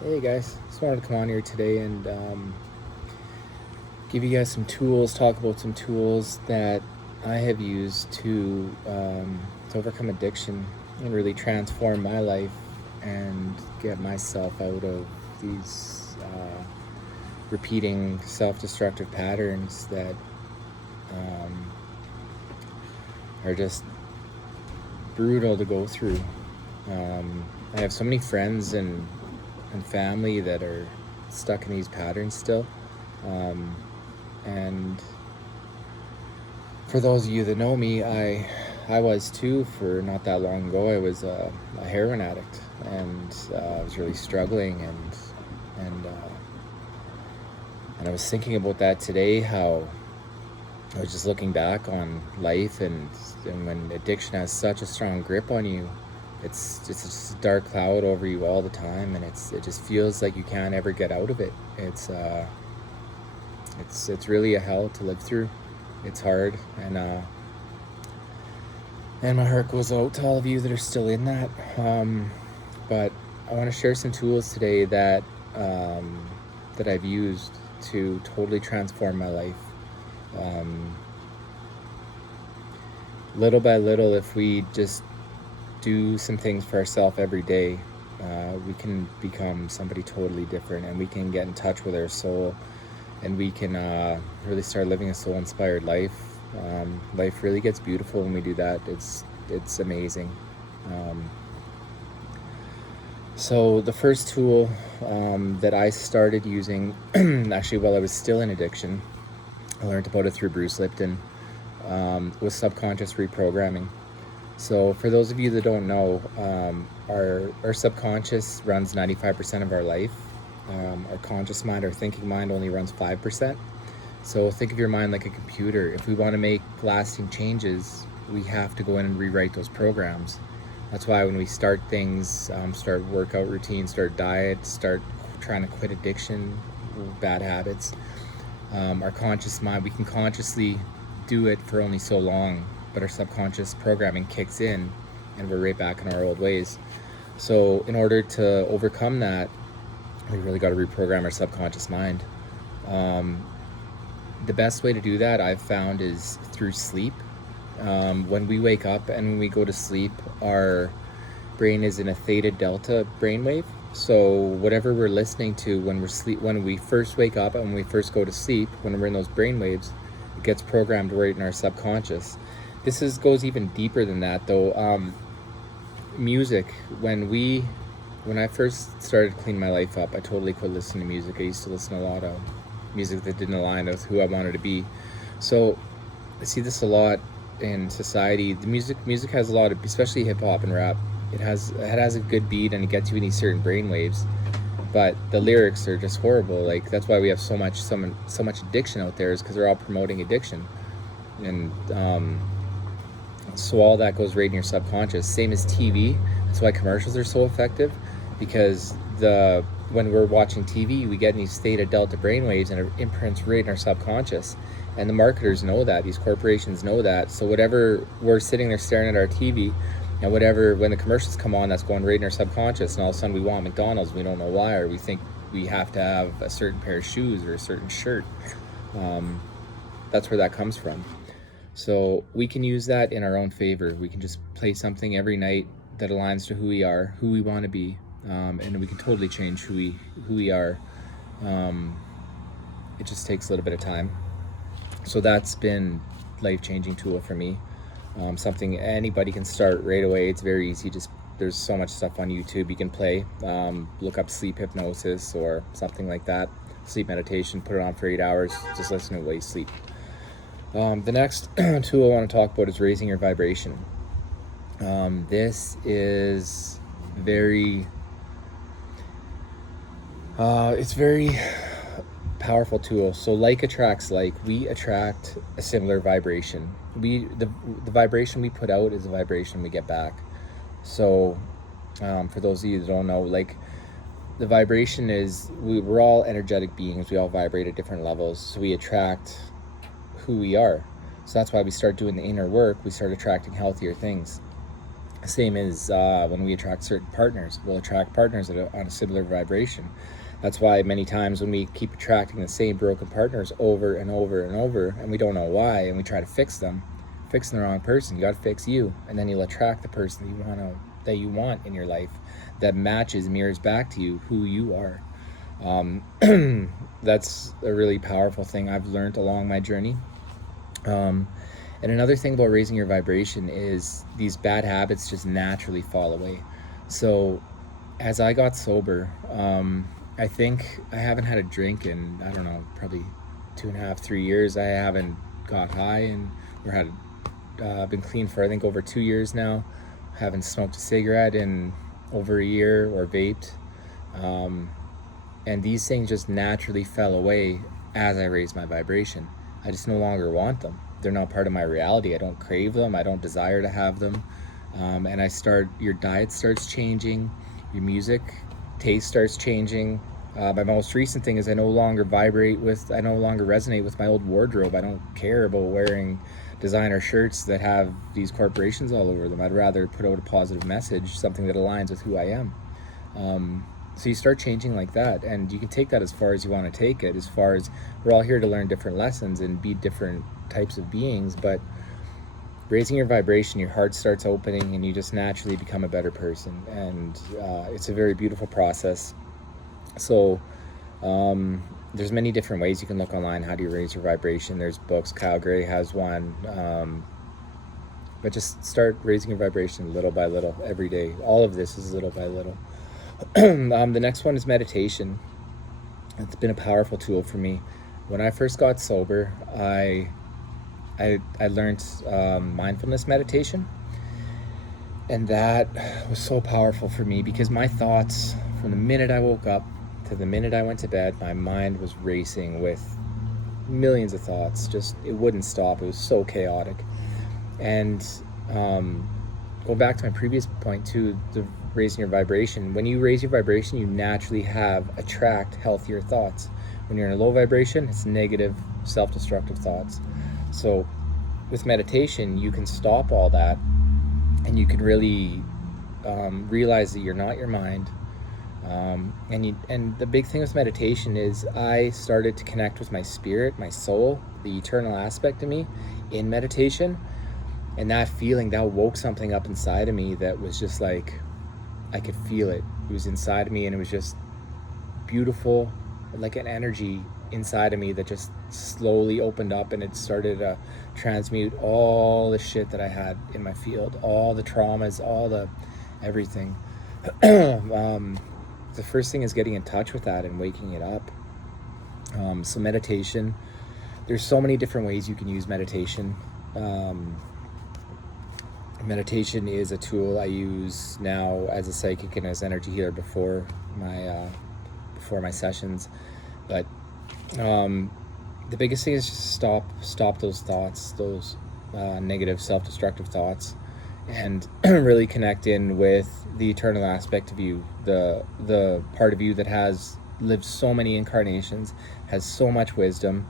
Hey guys, just wanted to come on here today and give you guys some tools, talk about some tools that I have used to overcome addiction and really transform my life and get myself out of these repeating self-destructive patterns that um, are just brutal to go through. I have so many friends and family that are stuck in these patterns still. Um, and for those of you that know me, I was too for not that long ago. I was a heroin addict, and I was really struggling, and I was thinking about that today. How I was just looking back on life, and when addiction has such a strong grip on you, it's just a dark cloud over you all the time, and it just feels like you can't ever get out of it. It's really a hell to live through. It's hard, and my heart goes out to all of you that are still in that. But I want to share some tools today that I've used to totally transform my life. Little by little, if we just do some things for ourselves every day, we can become somebody totally different, and we can get in touch with our soul, and we can really start living a soul-inspired life. Life really gets beautiful when we do that. It's amazing. So the first tool that I started using, actually while I was still in addiction, I learned about it through Bruce Lipton, was subconscious reprogramming. So for those of you that don't know, our subconscious runs 95% of our life. Our conscious mind, our thinking mind, only runs 5%. So think of your mind like a computer. If we want to make lasting changes, we have to go in and rewrite those programs. That's why when we start things, start workout routines, start diet, start trying to quit addiction, bad habits, our conscious mind, we can consciously do it for only so long, but our subconscious programming kicks in and we're right back in our old ways. So in order to overcome that, we really got to reprogram our subconscious mind. The best way to do that, I've found, is through sleep. When we wake up and when we go to sleep, our brain is in a theta delta brainwave. So whatever we're listening to when we first wake up and when we first go to sleep, when we're in those brainwaves, it gets programmed right in our subconscious. This goes even deeper than that, though. Music. When I first started cleaning my life up, I totally quit listening to music. I used to listen to a lot of music that didn't align with who I wanted to be. So I see this a lot in society. The music has a lot of, especially hip hop and rap. It has a good beat and it gets you in these certain brain waves, but the lyrics are just horrible. Like that's why we have so much addiction out there, is because they're all promoting addiction, and so all that goes right in your subconscious. Same as TV. That's why commercials are so effective, because when we're watching TV, we get in these theta delta brainwaves and it imprints right in our subconscious. And the marketers know that, these corporations know that. So whatever we're sitting there staring at our TV, and when the commercials come on, that's going right in our subconscious, and all of a sudden we want McDonald's, we don't know why, or we think we have to have a certain pair of shoes or a certain shirt. That's where that comes from. So we can use that in our own favor. We can just play something every night that aligns to who we are, who we want to be, and we can totally change who we are. It just takes a little bit of time. So that's been life-changing tool for me. Something anybody can start right away. It's very easy. There's so much stuff on YouTube you can play. Look up sleep hypnosis or something like that. Sleep meditation. Put it on for 8 hours. Just listen to it while you sleep. The next tool I want to talk about is raising your vibration. This is it's very powerful tool. So like attracts like. We attract a similar vibration. The vibration we put out is the vibration we get back. So for those of you that don't know, like, the vibration is, we're all energetic beings. We all vibrate at different levels. So we attract who we are. So that's why we start doing the inner work. We start attracting healthier things. Same as when we attract certain partners, we'll attract partners on a similar vibration. That's why many times when we keep attracting the same broken partners over and over and over, and we don't know why, and we try to fix them, fixing the wrong person, you got to fix you, and then you'll attract the person that you want in your life, that matches, mirrors back to you who you are. That's a really powerful thing I've learned along my journey. And another thing about raising your vibration is these bad habits just naturally fall away. So as I got sober, I think I haven't had a drink in, I don't know, probably 2.5, 3 years. I haven't got high been clean for I think over 2 years now. Haven't smoked a cigarette in over a year or vaped. And these things just naturally fell away as I raised my vibration. I just no longer want them. They're not part of my reality. I don't crave them. I don't desire to have them. And your diet starts changing, your music taste starts changing. My most recent thing is I no longer resonate with my old wardrobe. I don't care about wearing designer shirts that have these corporations all over them. I'd rather put out a positive message, something that aligns with who I am. So you start changing like that, and you can take that as far as you want to take it, as far as we're all here to learn different lessons and be different types of beings, but raising your vibration, your heart starts opening and you just naturally become a better person. And it's a very beautiful process. So there's many different ways you can look online. How do you raise your vibration? There's books. Kyle Gray has one. But just start raising your vibration little by little every day. All of this is little by little. The next one is meditation. It's been a powerful tool for me. When I first got sober, I learned mindfulness meditation, and that was so powerful for me because my thoughts, from the minute I woke up to the minute I went to bed, my mind was racing with millions of thoughts. Just, it wouldn't stop. It was so chaotic. And going back to my previous point too, the raising your vibration. When you raise your vibration, you naturally attract healthier thoughts. When you're in a low vibration, it's negative, self-destructive thoughts. So with meditation, you can stop all that, and you can really realize that you're not your mind. And the big thing with meditation is I started to connect with my spirit, my soul, the eternal aspect of me in meditation. And that feeling, that woke something up inside of me that was just like, I could feel it. It was inside of me, and it was just beautiful, like an energy inside of me that just slowly opened up, and it started to transmute all the shit that I had in my field, all the traumas, everything. The first thing is getting in touch with that and waking it up. So meditation, there's so many different ways you can use meditation. Meditation is a tool I use now as a psychic and as energy healer before my sessions. But the biggest thing is just stop those thoughts, those negative, self-destructive thoughts, and really connect in with the eternal aspect of you, the part of you that has lived so many incarnations, has so much wisdom,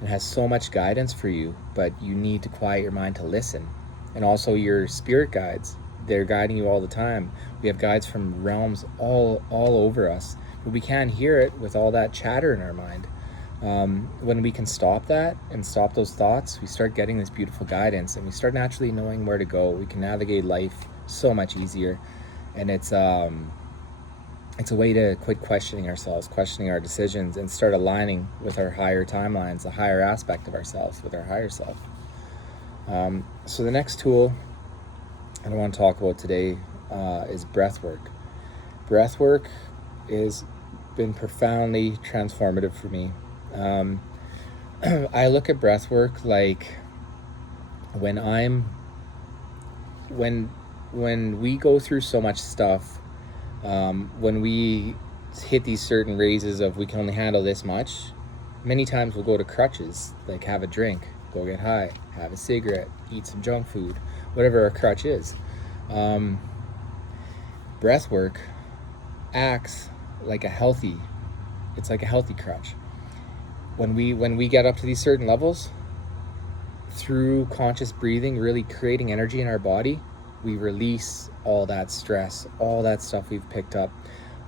and has so much guidance for you. But you need to quiet your mind to listen. And also your spirit guides, they're guiding you all the time. We have guides from realms all over us, but we can't hear it with all that chatter in our mind. When we can stop that and stop those thoughts, we start getting this beautiful guidance, and we start naturally knowing where to go. We can navigate life so much easier, and it's a way to quit questioning ourselves, questioning our decisions, and start aligning with our higher timelines, the higher aspect of ourselves, with our higher self. So the next tool I want to talk about today is breath work. Breath work has been profoundly transformative for me. I look at breath work like when we go through so much stuff, when we hit these certain raises of we can only handle this much, many times we'll go to crutches, like have a drink, go get high, have a cigarette, eat some junk food, whatever our crutch is. Breath work acts like a healthy crutch. When we get up to these certain levels, through conscious breathing, really creating energy in our body, we release all that stress, all that stuff we've picked up,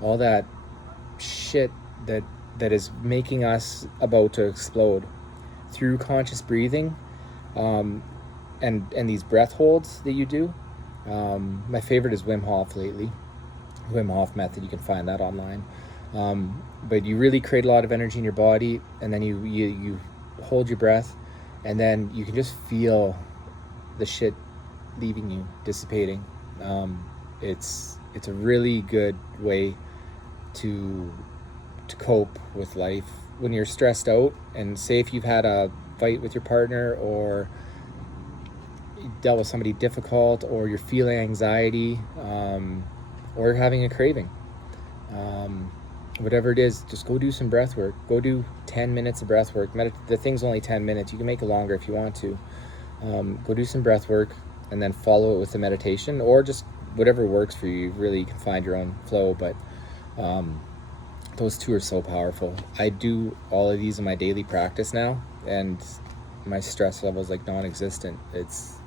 all that shit that is making us about to explode through conscious breathing, and these breath holds that you do. My favorite is Wim Hof lately. Wim Hof method, you can find that online. But you really create a lot of energy in your body, and then you hold your breath, and then you can just feel the shit leaving you, dissipating. It's a really good way to cope with life when you're stressed out. And say if you've had a fight with your partner, or you dealt with somebody difficult, or you're feeling anxiety, or having a craving, whatever it is, just go do some breath work. Go do 10 minutes of breath work. The thing's only 10 minutes. You can make it longer if you want to. Go do some breath work, and then follow it with the meditation, or just whatever works for you. You really can find your own flow, but those two are so powerful. I do all of these in my daily practice now, and my stress level is like non-existent. It's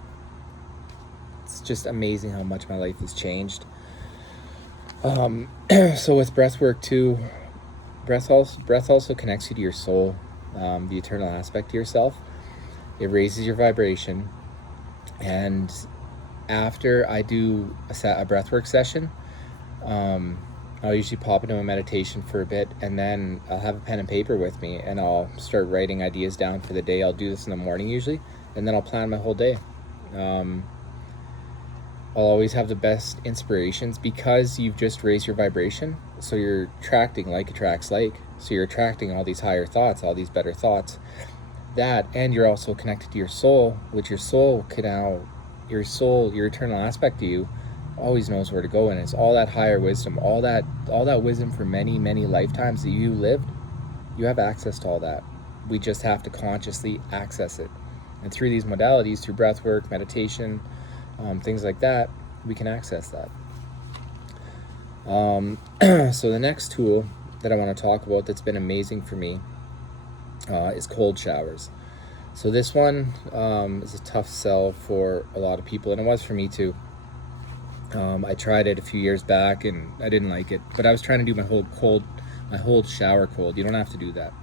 just amazing how much my life has changed. So with breath work too, breath also connects you to your soul, the eternal aspect to yourself. It raises your vibration, and after I do a breathwork session, I'll usually pop into a meditation for a bit, and then I'll have a pen and paper with me, and I'll start writing ideas down for the day. I'll do this in the morning usually, and then I'll plan my whole day. I'll always have the best inspirations because you've just raised your vibration. So you're attracting like attracts like. So you're attracting all these higher thoughts, all these better thoughts. That, and you're also connected to your soul, which your soul can now, your eternal aspect to you always knows where to go, and it's all that higher wisdom, all that wisdom for many, many lifetimes that you lived. You have access to all that. We just have to consciously access it. And through these modalities, through breath work, meditation, things like that, we can access that. So the next tool that I want to talk about that's been amazing for me is cold showers. So this one is a tough sell for a lot of people, and it was for me too. I tried it a few years back and I didn't like it, but I was trying to do my whole shower cold. You don't have to do that.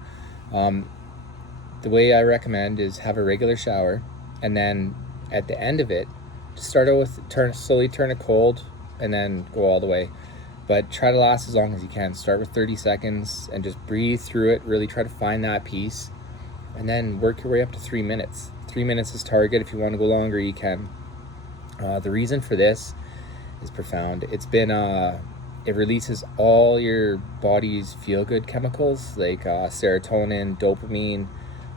The way I recommend is have a regular shower, and then at the end of it, start out with slowly turn it cold, and then go all the way. But try to last as long as you can. Start with 30 seconds and just breathe through it. Really try to find that peace, and then work your way up to 3 minutes. 3 minutes is target. If you want to go longer, you can. The reason for this is profound. It's been it releases all your body's feel-good chemicals like serotonin, dopamine,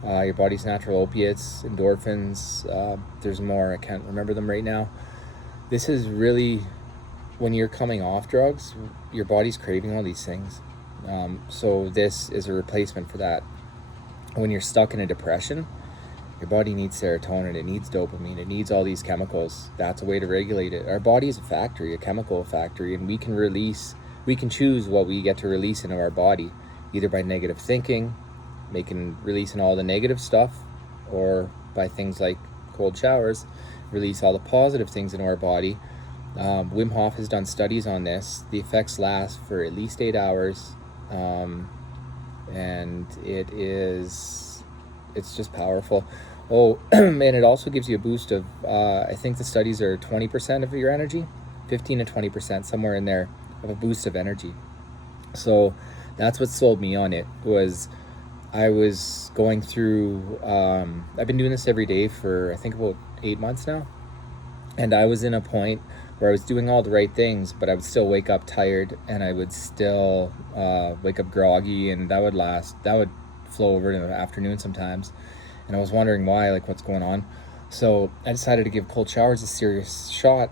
your body's natural opiates, endorphins. There's more, I can't remember them right now. This is really, when you're coming off drugs, your body's craving all these things. So this is a replacement for that. When you're stuck in a depression, your body needs serotonin, it needs dopamine, it needs all these chemicals. That's a way to regulate it. Our body is a factory, a chemical factory, and we can choose what we get to release into our body, either by negative thinking, releasing all the negative stuff, or by things like cold showers, release all the positive things into our body. Wim Hof has done studies on this. The effects last for at least 8 hours, and it's just powerful. Oh, and it also gives you a boost of, I think the studies are 20% of your energy, 15 to 20%, somewhere in there, of a boost of energy. So that's what sold me on it. Was I was going through, I've been doing this every day for I think about 8 months now, and I was in a point where I was doing all the right things, but I would still wake up tired, and I would still wake up groggy, and that would flow over to the afternoon sometimes. And I was wondering why, like what's going on. So I decided to give cold showers a serious shot,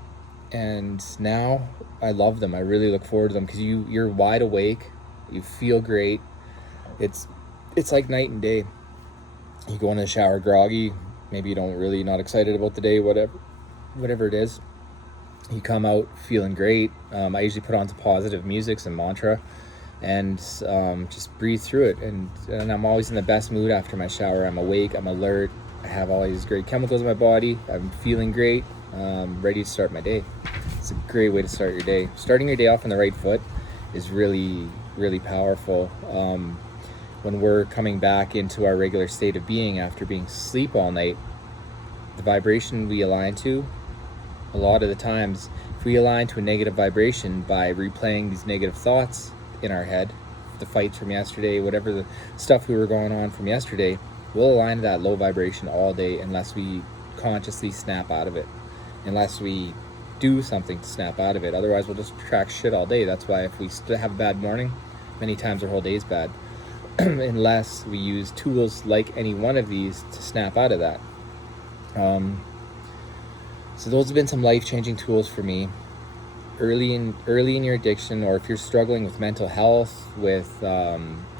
and now I love them. I really look forward to them because you're wide awake, you feel great. It's like night and day. You go into the shower groggy, maybe you not excited about the day, whatever it is. You come out feeling great. I usually put on some positive music, some mantra, and just breathe through it. And I'm always in the best mood after my shower. I'm awake, I'm alert, I have all these great chemicals in my body, I'm feeling great. ready to start my day. It's a great way to start your day. Starting your day off on the right foot is really, really powerful. When we're coming back into our regular state of being after being asleep all night, the vibration we align to, a lot of the times, if we align to a negative vibration by replaying these negative thoughts in our head, the fights from yesterday, whatever the stuff we were going on from yesterday, we'll align to that low vibration all day unless we consciously snap out of it, unless we do something to snap out of it. Otherwise, we'll just track shit all day. That's why if we have a bad morning, many times our whole day is bad. Unless we use tools like any one of these to snap out of that. So those have been some life-changing tools for me. Early in your addiction, or if you're struggling with mental health, with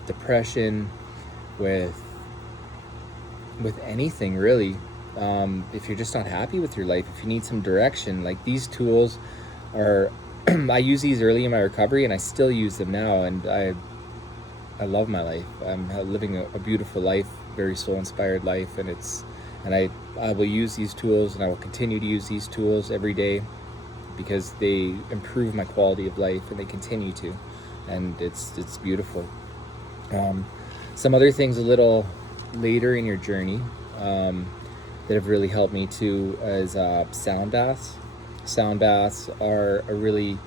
depression, with anything really, if you're just not happy with your life, if you need some direction, like these tools are I use these early in my recovery, and I still use them now, and I love my life. I'm living a beautiful life, very soul-inspired life, and I will use these tools, and I will continue to use these tools every day because they improve my quality of life, and they continue to, and it's beautiful. Some other things a little later in your journey that have really helped me too is sound baths. Sound baths are a really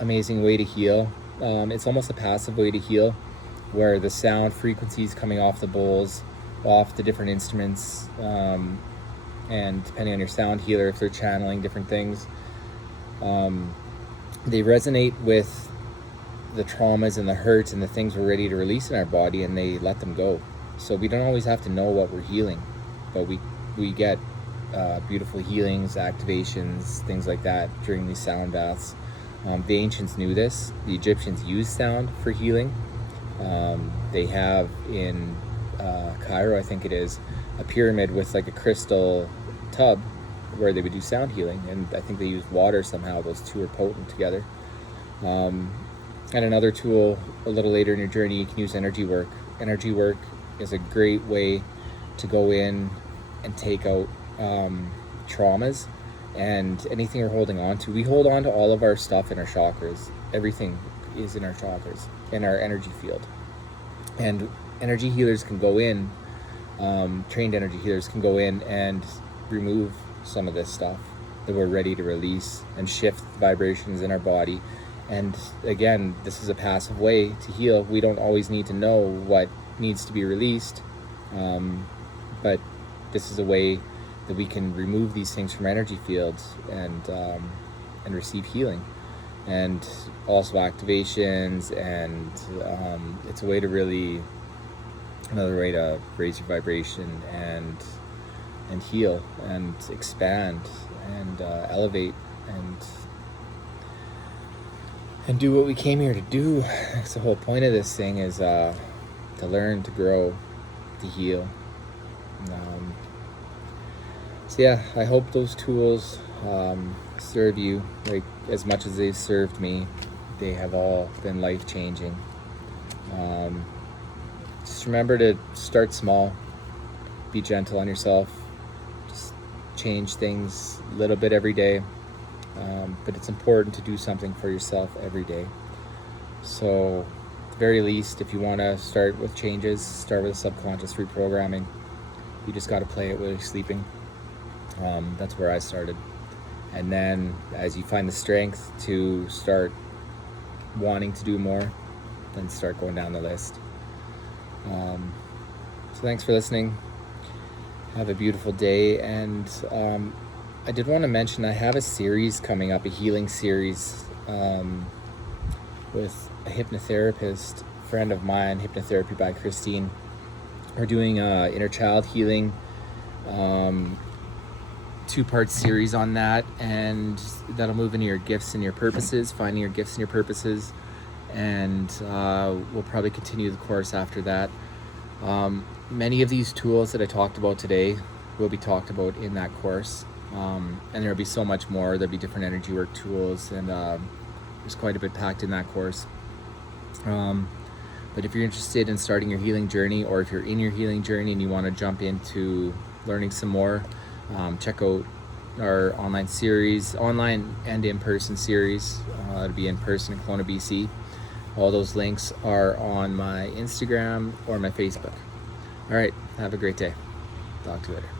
amazing way to heal. It's almost a passive way to heal, where the sound frequencies coming off the bowls, off the different instruments, and depending on your sound healer, if they're channeling different things, they resonate with the traumas and the hurts and the things we're ready to release in our body, and they let them go. So we don't always have to know what we're healing, but we get beautiful healings, activations, things like that during these sound baths. The ancients knew this. The Egyptians used sound for healing. They have in Cairo, I think it is, a pyramid with like a crystal tub where they would do sound healing, and I think they used water somehow. Those two are potent together. And another tool a little later in your journey, you can use energy work. Energy work is a great way to go in and take out traumas and anything we're holding on to. We hold on to all of our stuff in our chakras. Everything is in our chakras, in our energy field. And energy healers can go in, trained energy healers can go in and remove some of this stuff that we're ready to release and shift vibrations in our body. And again, this is a passive way to heal. We don't always need to know what needs to be released, but this is a way that we can remove these things from energy fields and receive healing, and also activations, and it's a way to really, another way to raise your vibration and heal and expand and elevate and do what we came here to do. That's the whole point of this thing, is to learn, to grow, to heal. So yeah, I hope those tools serve you like as much as they've served me. They have all been life-changing. Just remember to start small, be gentle on yourself, just change things a little bit every day. But it's important to do something for yourself every day. So at the very least, if you want to start with changes, start with a subconscious reprogramming. You just got to play it while you're sleeping. That's where I started. And then as you find the strength to start wanting to do more, then start going down the list. So thanks for listening. Have a beautiful day. And I did want to mention I have a series coming up, a healing series with a hypnotherapist, friend of mine, Hypnotherapy by Christine. We're doing inner child healing, 2-part series on that, and that'll move into your gifts and your purposes, finding your gifts and your purposes, and we'll probably continue the course after that. Many of these tools that I talked about today will be talked about in that course, and there'll be so much more. There'll be different energy work tools, and there's quite a bit packed in that course. But if you're interested in starting your healing journey, or if you're in your healing journey and you want to jump into learning some more, check out our online series, online and in-person series. It'll be in person in Kelowna, BC. All those links are on my Instagram or my Facebook. All right, have a great day. Talk to you later.